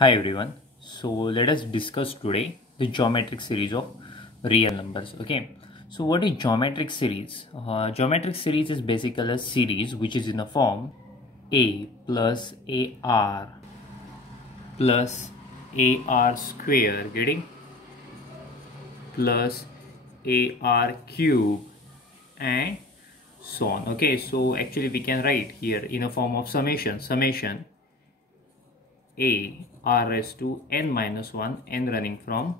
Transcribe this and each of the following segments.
Hi everyone. So let us discuss today the geometric series of real numbers. Okay. So what is geometric series? Geometric series is basically a series which is in the form a plus ar plus ar square, getting, plus ar cube and so on. Okay. So actually we can write here in a form of summation a r raised to n minus 1 n running from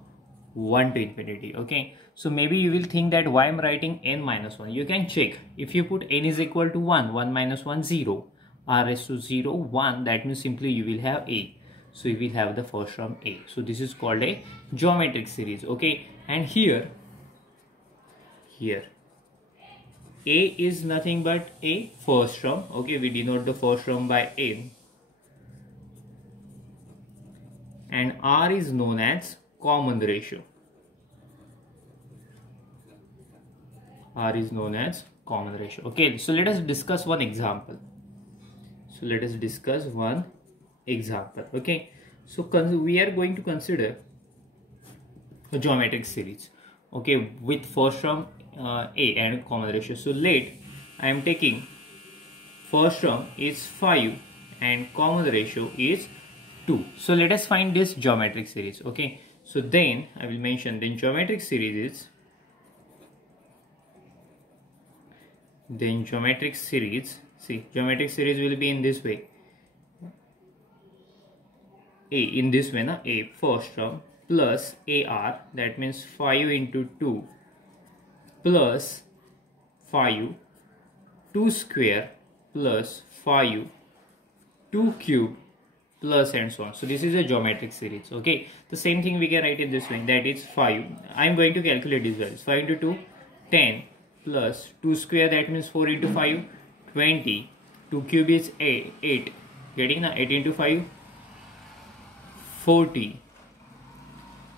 1 to infinity. Okay, so maybe you will think that why I'm writing n minus 1. You can check. If you put n is equal to 1, 1 minus 1 0, r raised to 0 1, that means simply you will have a. So you will have the first term a. So this is called a geometric series. Okay, and here a is nothing but a first term. Okay, we denote the first term by n, and r is known as common ratio. R is known as common ratio. Okay, so let us discuss one example. Okay, so we are going to consider a geometric series. Okay, with first term a and common ratio. So I am taking first term is 5 and common ratio is 2. So let us find this geometric series. Okay, so then I will mention then geometric series will be in this way. A first term plus ar, that means 5 into 2 plus 5 2 square plus 5 2 cube plus and so on. So this is a geometric series. Okay, the same thing we can write it this way, that is 5. I am going to calculate these values. 5 into 2 10 plus 2 square, that means 4 into 5 20, 2 cube is 8, getting now 8 into 5 40.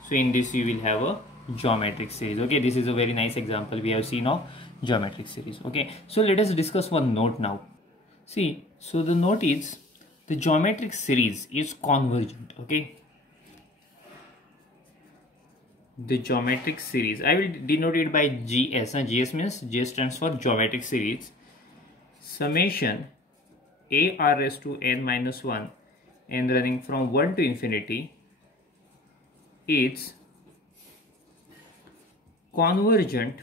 So in this you will have a geometric series. Okay, this is a very nice example we have seen of geometric series. Okay, so let us discuss one note now. See, so the note is the geometric series is convergent. Okay, the geometric series, I will denote it by GS. GS means G stands for geometric series. Summation a r raised to n minus 1 n running from 1 to infinity is convergent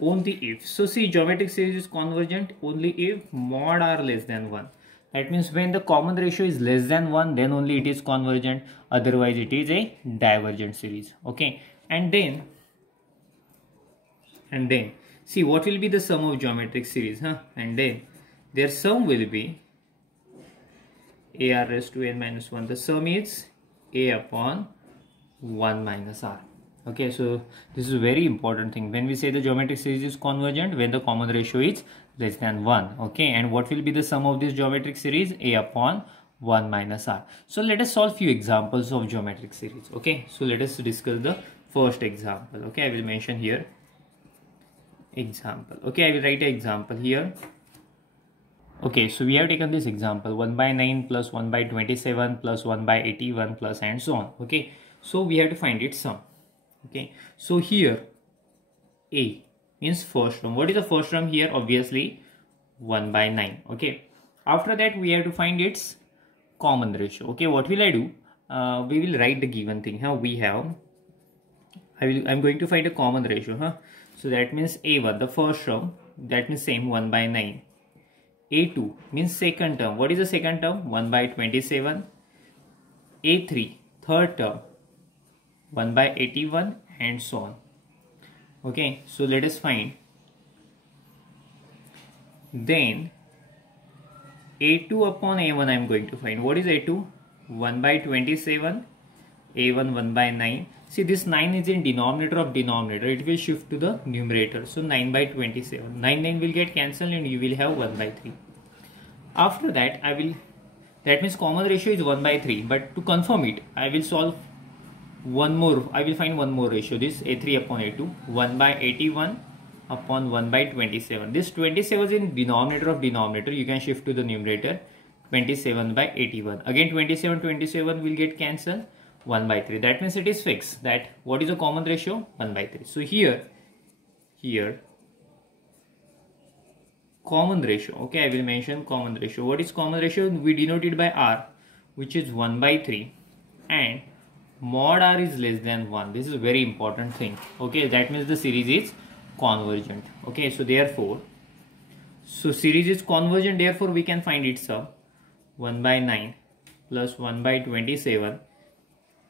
only if. So see, geometric series is convergent only if mod r less than 1. That means when the common ratio is less than 1, then only it is convergent, otherwise it is a divergent series. Okay, and then see what will be the sum of geometric series, and then their sum will be a r raised to n minus 1. The sum is a upon 1 minus r. Okay, so this is a very important thing. When we say the geometric series is convergent, when the common ratio is less than 1. Okay, and what will be the sum of this geometric series? A upon 1 minus r. So let us solve few examples of geometric series. Okay, so let us discuss the first example. Okay, I will mention here example. Okay, I will write an example here. Okay, so we have taken this example 1 by 9 plus 1 by 27 plus 1 by 81 plus and so on. Okay, so we have to find its sum. Okay, so here a means first term. What is the first term here? Obviously 1 by 9. Okay, after that we have to find its common ratio. Okay, what will I do? We will write the given thing. We have, I'm going to find a common ratio. So that means a1, the first term, that means same 1 by 9. a2 means second term. What is the second term? 1 by 27. a3 third term, 1 by 81 and so on. Okay, so let us find. Then a2 upon a1 I am going to find. What is a2? 1 by 27, a1 1 by 9. See, this 9 is in denominator of denominator. It will shift to the numerator. So 9 by 27. 9 will get cancelled and you will have 1 by 3. After that that means common ratio is 1 by 3. But to confirm it, I will solve one more. I will find one more ratio. This a3 upon a2. 1 by 81 upon 1 by 27. This 27 is in denominator of denominator. You can shift to the numerator. 27 by 81. Again 27 will get cancelled, 1 by 3. That means it is fixed that what is the common ratio? 1 by 3. So here common ratio, okay, I will mention common ratio. What is common ratio? We denote it by R, which is 1 by 3, and mod R is less than 1. This is a very important thing. Okay, that means the series is convergent. Okay, so therefore, series is convergent, therefore we can find its sum. 1 by 9 plus 1 by 27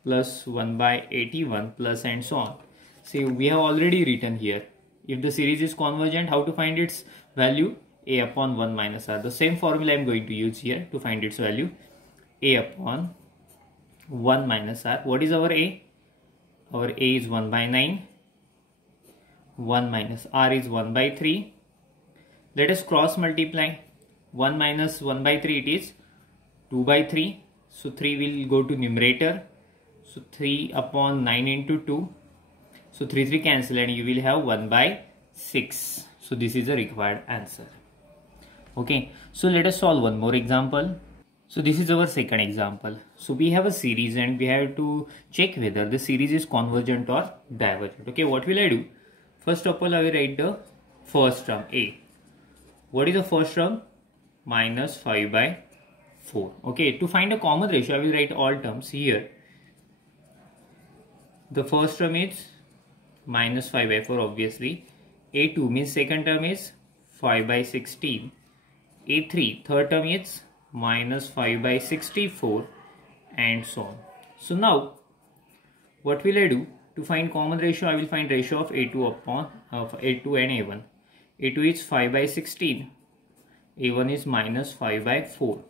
plus 1 by 81 plus and so on. See, we have already written here. If the series is convergent, how to find its value? A upon 1 minus R. The same formula I am going to use here to find its value. A upon 1 minus R. What is our A? Our A is 1 by 9. 1 minus R is 1 by 3. Let us cross multiply. 1 minus 1 by 3, it is 2 by 3. So 3 will go to numerator. So 3 upon 9 into 2. So 3 cancel and you will have 1 by 6. So this is the required answer. Okay. So let us solve one more example. So this is our second example. So we have a series and we have to check whether the series is convergent or divergent. Okay. What will I do? First of all, I will write the first term A. What is the first term? Minus 5 by 4. Okay. To find a common ratio, I will write all terms here. The first term is minus 5 by 4, obviously. A2 means second term is 5 by 16. A3 third term is minus 5 by 64 and so on. So now what will I do? To find common ratio, I will find ratio of A2 upon A2 and A1. A2 is 5 by 16. A1 is minus 5 by 4.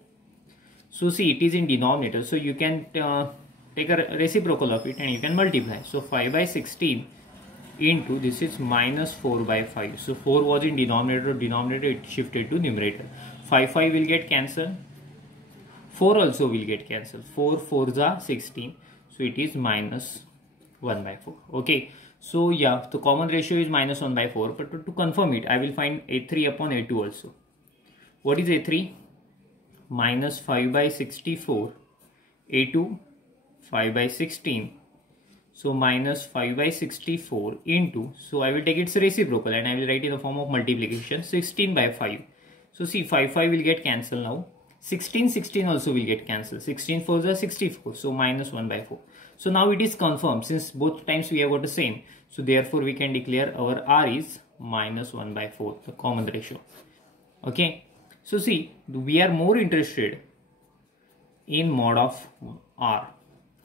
So see, it is in denominator. So you can take a reciprocal of it and you can multiply. So 5 by 16 into this is minus 4 by 5. So 4 was in denominator, it shifted to numerator. 5 will get cancelled. 4 also will get cancelled. 4 4s are 16. So it is minus 1 by 4. Okay. So yeah, the common ratio is minus 1 by 4. But to confirm it, I will find A3 upon A2 also. What is A3? Minus 5 by 64. A2 5 by 16. So minus 5 by 64 into, so I will take its reciprocal and I will write in the form of multiplication, 16 by 5. So see, 5 will get cancelled now. 16 also will get cancelled. 16 4s are 64. So minus 1 by 4. So now it is confirmed since both times we have got the same. So therefore we can declare our R is minus 1 by 4, the common ratio. Okay. So see, we are more interested in mod of R.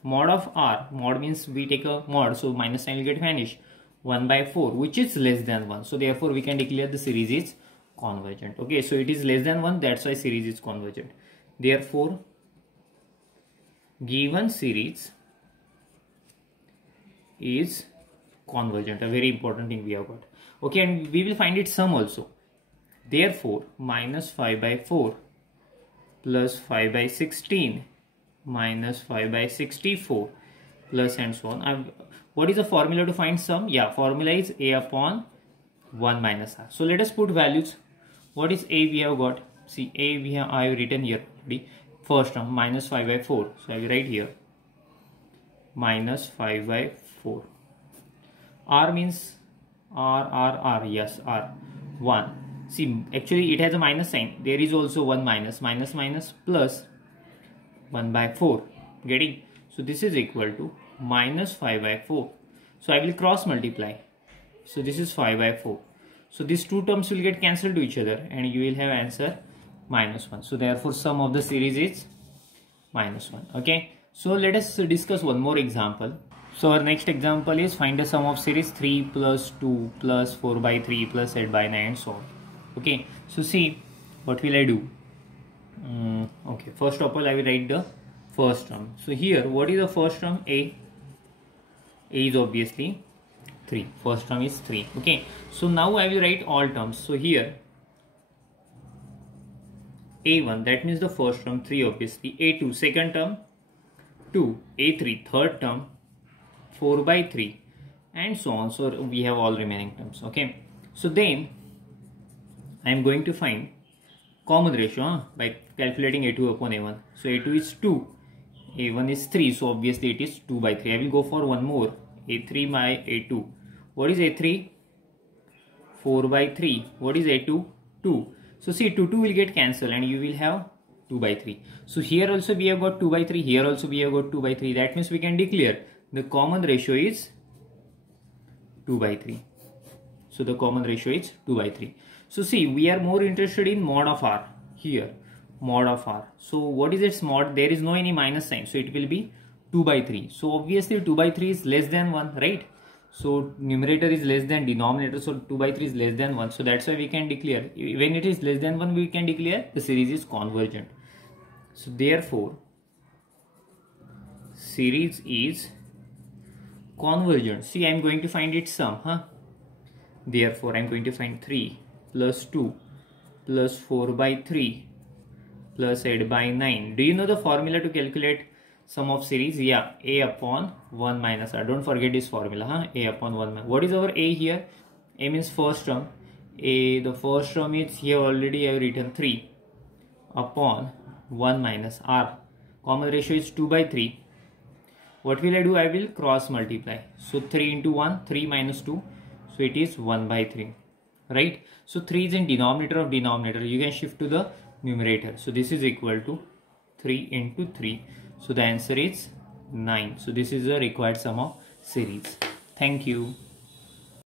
Mod of R, mod means we take a mod, so minus sign will get vanished. 1 by 4, which is less than 1. So therefore we can declare the series is convergent. Okay, so it is less than 1, that's why series is convergent. Therefore, given series is convergent, a very important thing we have got. Okay, and we will find its sum also. Therefore, minus 5 by 4 plus 5 by 16 minus 5 by 64 plus and so on. What is the formula to find sum? Yeah, formula is A upon 1 minus R. So let us put values. What is A we have got? See, A I have written here already. First term minus 5 by 4. So I will write here minus 5 by 4. R means R, yes, R. 1. See, actually it has a minus sign. There is also 1 minus plus 1 by 4. Getting? So this is equal to minus 5 by 4. So I will cross multiply. So this is 5 by 4. So these two terms will get cancelled to each other and you will have answer minus 1. So therefore sum of the series is minus 1. Okay. So let us discuss one more example. So our next example is find the sum of series 3 plus 2 plus 4 by 3 plus 8 by 9 and so on. Okay. So see, what will I do? Okay, first of all I will write the first term. So here, what is the first term? A is obviously 3. First term is 3. Okay, so now I will write all terms. So here A1, that means the first term, 3 obviously. A2 second term, 2. A3 third term, 4 by 3 and so on. So we have all remaining terms. Okay, so then I am going to find common ratio by calculating A2 upon A1. So A2 is 2, A1 is 3, so obviously it is 2 by 3. I will go for one more, A3 by A2. What is A3? 4 by 3. What is A2? 2. So see, 2 will get cancelled and you will have 2 by 3. So here also we have got 2 by 3, here also we have got 2 by 3. That means we can declare the common ratio is 2 by 3. So the common ratio is 2 by 3. So see, we are more interested in mod of R here, mod of R. So what is its mod? There is no any minus sign, so it will be 2 by 3. So obviously 2 by 3 is less than 1, right? So numerator is less than denominator, so 2 by 3 is less than 1. So that's why we can declare, when it is less than 1, we can declare the series is convergent. So therefore, series is convergent. See, I am going to find its sum, Therefore, I am going to find 3 plus 2 plus 4 by 3 plus 8 by 9. Do you know the formula to calculate sum of series? Yeah, A upon 1 minus R. Don't forget this formula, A upon 1 minus. What is our A here? A means first term. The first term is here already I have written 3 upon 1 minus R. Common ratio is 2 by 3. What will I do? I will cross multiply. So 3 into 1, 3 minus 2. So it is 1 by 3. Right? So 3 is in denominator of denominator. You can shift to the numerator. So this is equal to 3 into 3. So the answer is 9. So this is the required sum of series. Thank you.